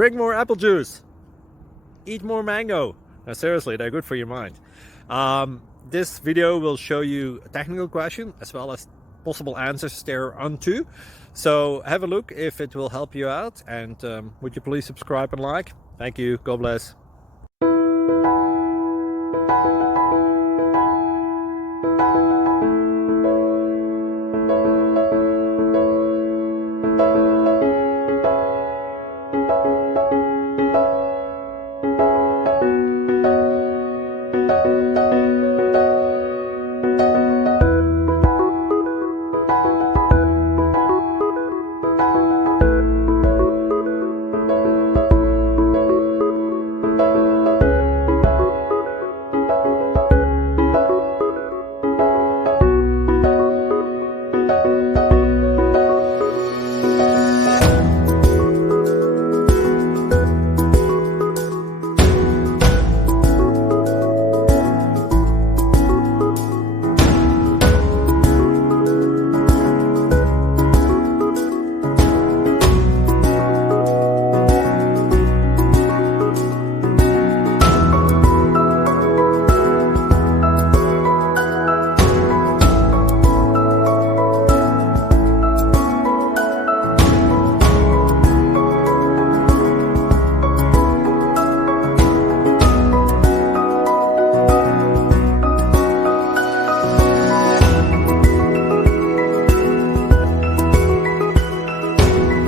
Drink more apple juice. Eat more mango. No, seriously, they're good for your mind. This video will show you a technical question as well as possible answers thereunto. So have a look if it will help you out, and would you please subscribe and like? Thank you. God bless.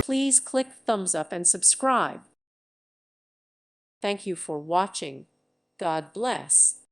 Please click thumbs up and subscribe. Thank you for watching. God bless.